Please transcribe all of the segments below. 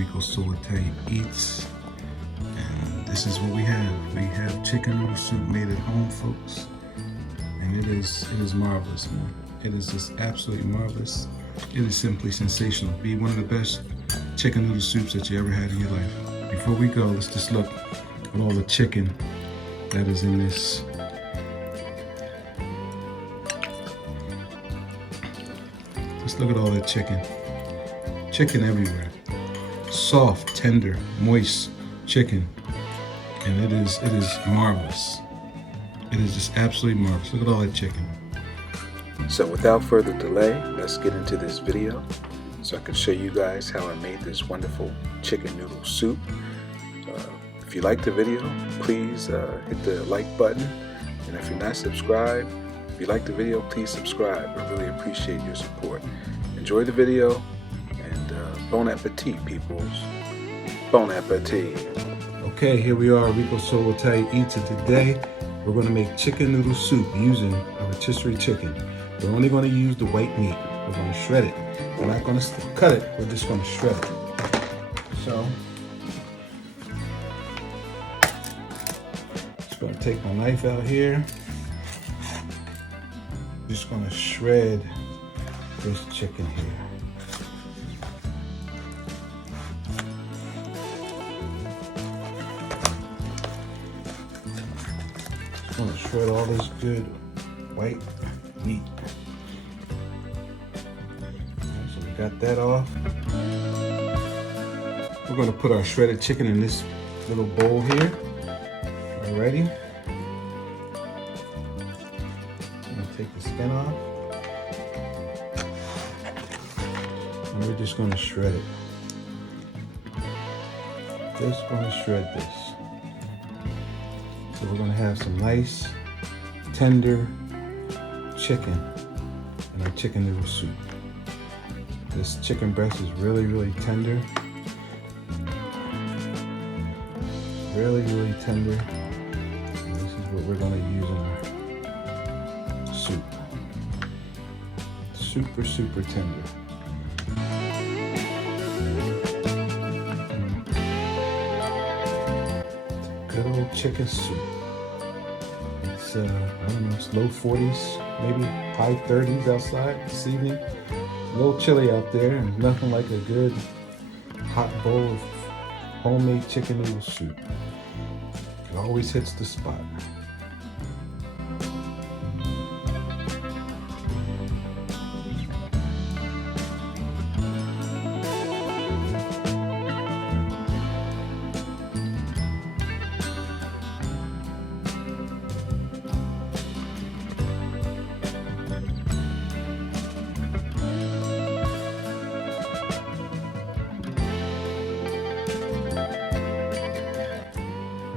Rico So Italian Eats, and this is what we have. We have chicken noodle soup made at home, folks, and it is marvelous, man. It is just absolutely marvelous. It is simply sensational. Be one of the best chicken noodle soups that you ever had in your life. Before we go, let's just look at all the chicken that is in this. Just look at all that chicken. Chicken everywhere. Soft, tender, moist chicken. And it is marvelous. It is just absolutely marvelous. Look at all that chicken. So without further delay, let's get into this video so I can show you guys how I made this wonderful chicken noodle soup. If you like the video, please hit the like button. And if you're not subscribed, if you like the video, please subscribe. I really appreciate your support. Enjoy the video, and bon appetit, peoples. Bon appetit. Okay, here we are, Rico So Italian Eats, and today we're going to make chicken noodle soup using a rotisserie chicken. We're only going to use the white meat. We're going to shred it. We're not going to cut it, we're just going to shred it. So, just going to take my knife out here. Just going to shred this chicken here. Just going to shred all this good white meat. So we got that off. We're going to put our shredded chicken in this little bowl here. Alrighty. I'm going to take the skin off. And we're just going to shred it. Just going to shred this. So we're going to have some nice, tender chicken in our chicken noodle soup. This chicken breast is really, really tender. Really, really tender. And this is what we're going to use in our soup. Super, super tender. Good old chicken soup. It's I don't know, it's low 40s, maybe high 30s outside this evening. It's a little chilly out there, and nothing like a good hot bowl of homemade chicken noodle soup. It always hits the spot.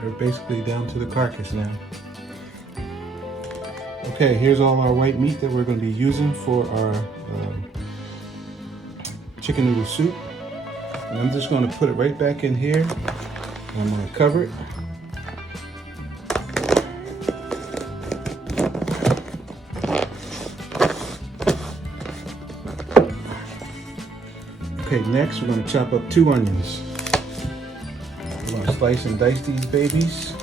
We're basically down to the carcass now. Okay, here's all our white meat that we're going to be using for our chicken noodle soup. And I'm just going to put it right back in here. And I'm going to cover it. Okay, next we're going to chop up 2 onions. We're going to slice and dice these babies.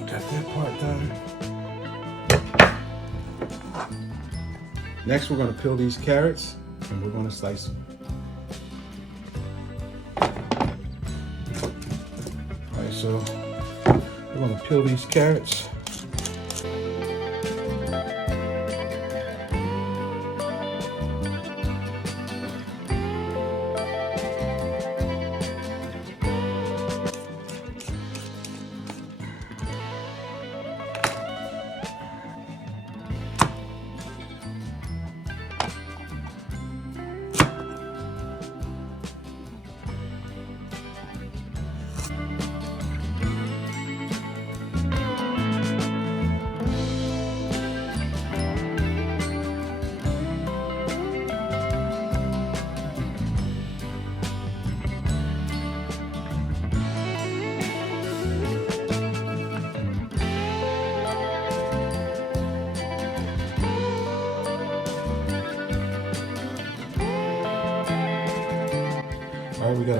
Got that part done. Next, we're going to peel these carrots and we're going to slice them. Alright, so we're going to peel these carrots.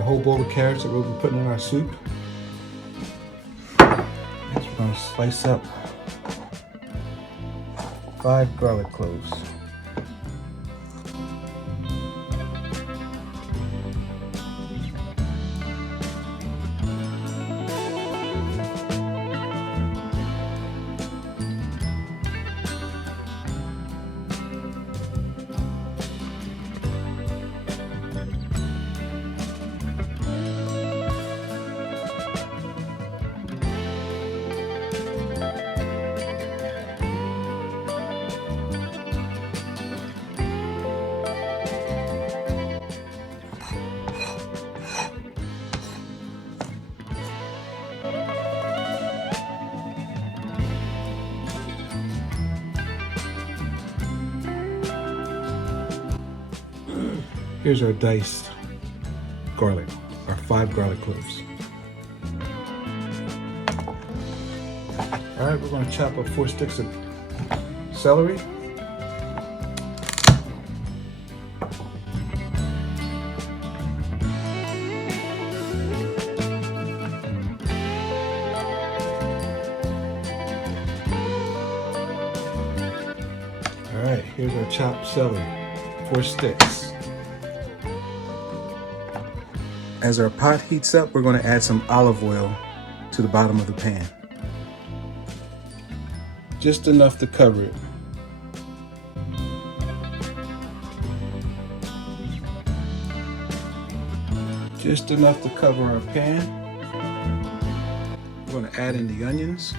whole bowl of carrots that we'll be putting in our soup. Next we're going to slice up 5 garlic cloves. Here's our diced garlic, our 5 garlic cloves. All right, we're going to chop up 4 sticks of celery. All right, here's our chopped celery, 4 sticks. As our pot heats up, we're going to add some olive oil to the bottom of the pan. Just enough to cover it. Just enough to cover our pan. We're going to add in the onions.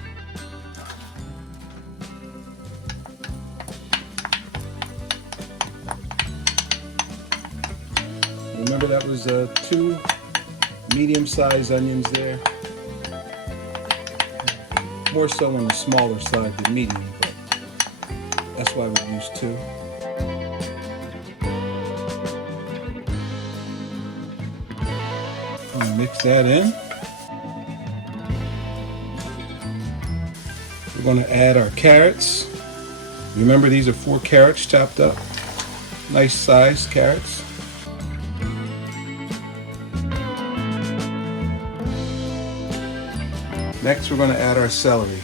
Remember that was 2 medium-sized onions there. More so on the smaller side than medium, but that's why we use 2. I'll mix that in. We're going to add our carrots. Remember, these are 4 carrots chopped up. Nice sized carrots. Next, we're going to add our celery.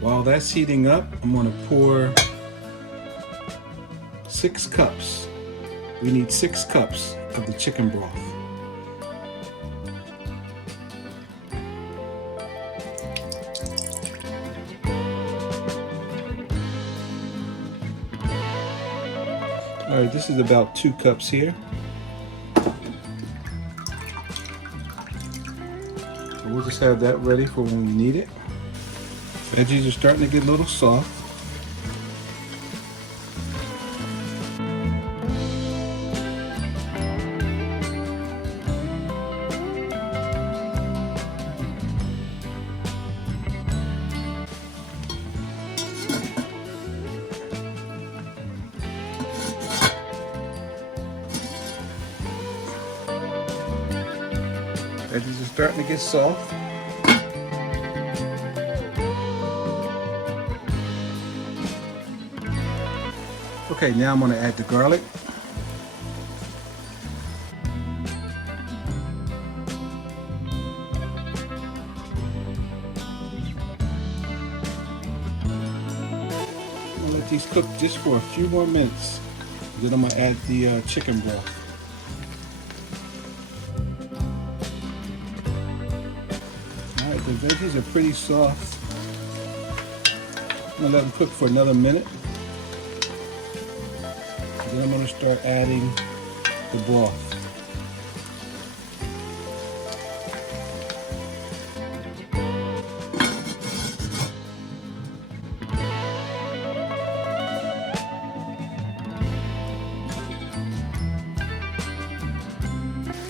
While that's heating up, I'm going to pour 6 cups. We need 6 cups of the chicken broth. All right, this is about 2 cups here. So we'll just have that ready for when we need it. Veggies are starting to get a little soft. Veggies are starting to get soft. Okay, now I'm going to add the garlic. I'm going to let these cook just for a few more minutes. Then I'm going to add the chicken broth. Alright, the veggies are pretty soft. I'm going to let them cook for another minute. Then I'm going to start adding the broth.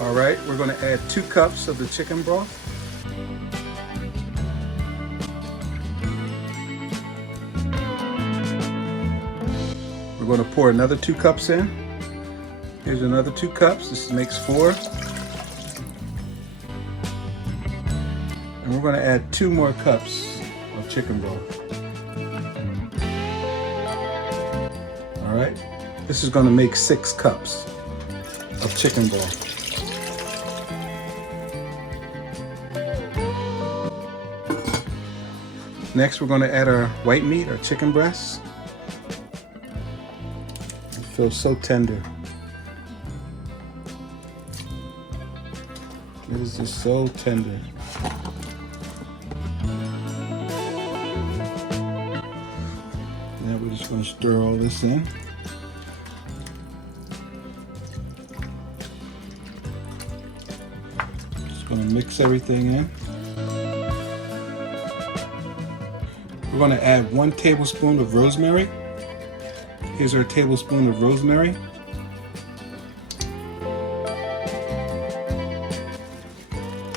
All right, we're going to add 2 cups of the chicken broth. We're going to pour another 2 cups in. Here's another 2 cups. This makes 4. And we're going to add 2 more cups of chicken broth. All right, this is going to make 6 cups of chicken broth. Next, we're going to add our white meat, our chicken breasts. It feels so tender. It is just so tender. Now we're just going to stir all this in. Just going to mix everything in. We're going to add 1 tablespoon of rosemary. Here's our tablespoon of rosemary.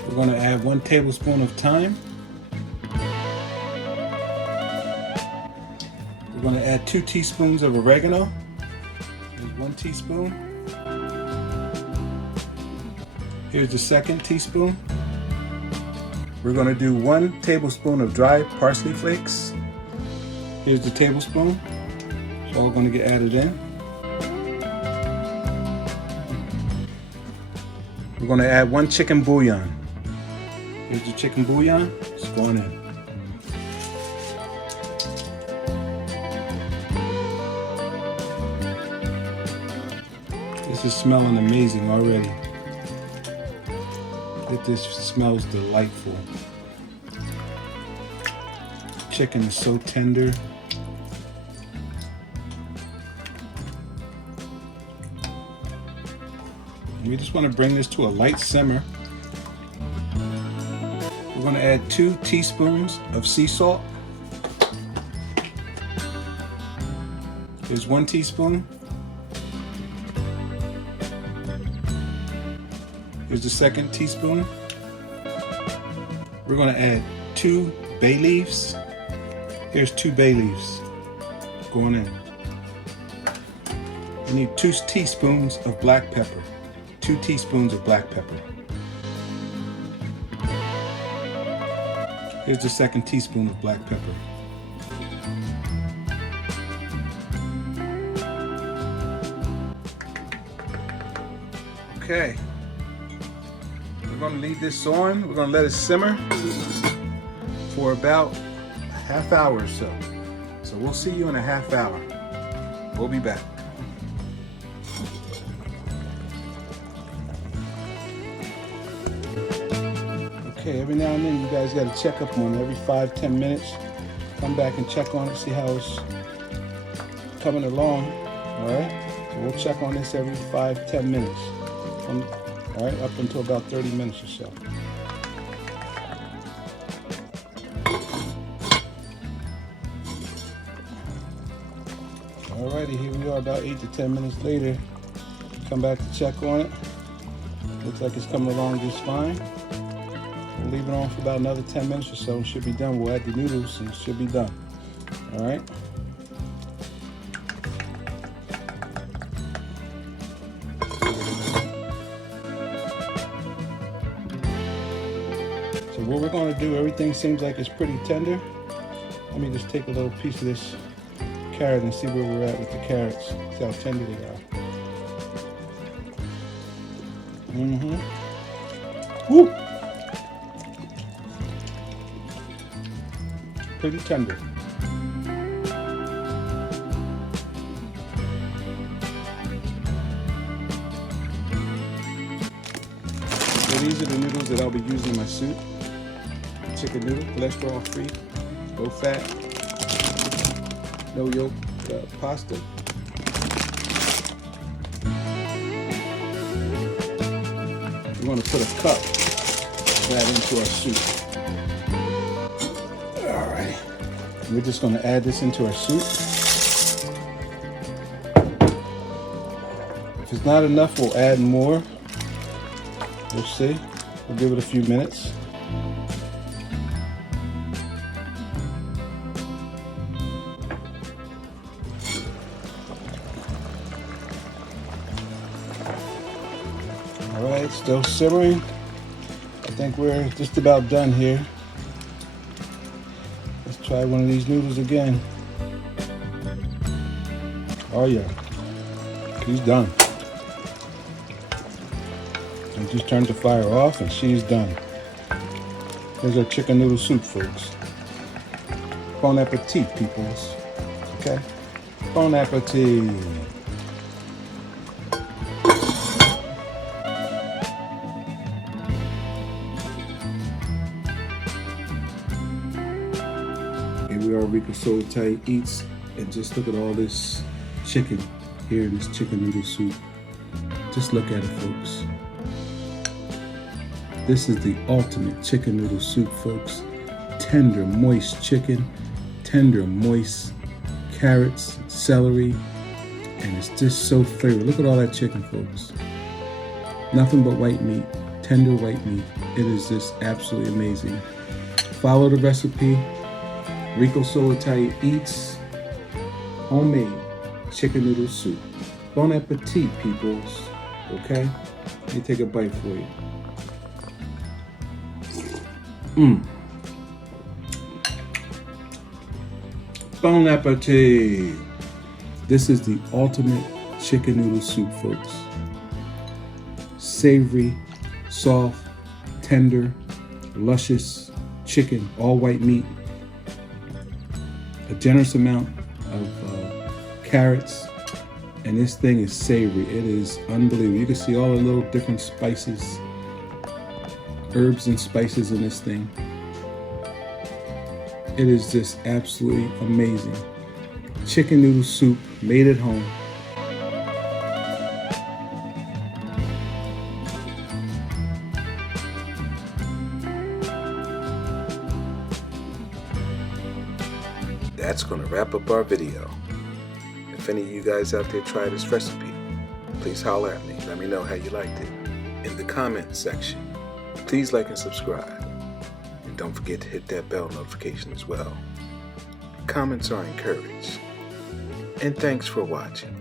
We're going to add 1 tablespoon of thyme. We're going to add 2 teaspoons of oregano. Here's 1 teaspoon. Here's the 2nd teaspoon. We're going to do 1 tablespoon of dry parsley flakes. Here's the tablespoon. It's all going to get added in. We're going to add 1 chicken bouillon. Here's the chicken bouillon. It's going in. This is smelling amazing already. This smells delightful. Chicken is so tender. And we just want to bring this to a light simmer. We're going to add 2 teaspoons of sea salt. Here's 1 teaspoon. Here's the 2nd teaspoon. We're going to add 2 bay leaves. Here's 2 bay leaves going in. We need 2 teaspoons of black pepper. 2 teaspoons of black pepper. Here's the 2nd teaspoon of black pepper. Okay. We're going to leave this on. We're going to let it simmer for about a half hour or so. So we'll see you in a half hour. We'll be back. Okay, every now and then you guys got to check up on it. Every 5-10 minutes. Come back and check on it, see how it's coming along. Alright? So we'll check on this every 5-10 minutes. All right, up until about 30 minutes or so. Alrighty, here we are about 8 to 10 minutes later. Come back to check on it. Looks like it's coming along just fine. We'll leave it on for about another 10 minutes or so. It should be done. We'll add the noodles and it should be done. Alright. So what we're going to do, everything seems like it's pretty tender. Let me just take a little piece of this carrot and see where we're at with the carrots. See how tender they are. Woo! Pretty tender. So these are the noodles that I'll be using in my soup. Chicken noodle, cholesterol free, low fat, no yolk pasta. we're going to put a cup of that into our soup. All right. We're just going to add this into our soup. If it's not enough, we'll add more. We'll see. We'll give it a few minutes. All right, still simmering. I think we're just about done here. Let's try one of these noodles again. Oh yeah, he's done. And just turned the fire off and she's done. Here's our chicken noodle soup, folks. Bon appetit, peoples. Okay? Bon appetit. Here we are, Rico so Italia eats, and just look at all this chicken here in this chicken noodle soup. Just look at it, folks. This is the ultimate chicken noodle soup, folks. Tender, moist chicken, tender, moist carrots, celery, and it's just so flavorful. Look at all that chicken, folks. Nothing but white meat, tender white meat. It is just absolutely amazing. Follow the recipe. Rico so Italia eats homemade chicken noodle soup. Bon appetit, peoples. Okay? Let me take a bite for you. Bon appetit! This is the ultimate chicken noodle soup, folks. Savory, soft, tender, luscious chicken, all white meat. A generous amount of carrots, and this thing is savory. It is unbelievable. You can see all the little different spices, herbs and spices in this thing. It is just absolutely amazing. Chicken noodle soup made at home. That's gonna wrap up our video. If any of you guys out there try this recipe, please holler at me. Let me know how you liked it in the comment section. Please like and subscribe. And don't forget to hit that bell notification as well. Comments are encouraged. And thanks for watching.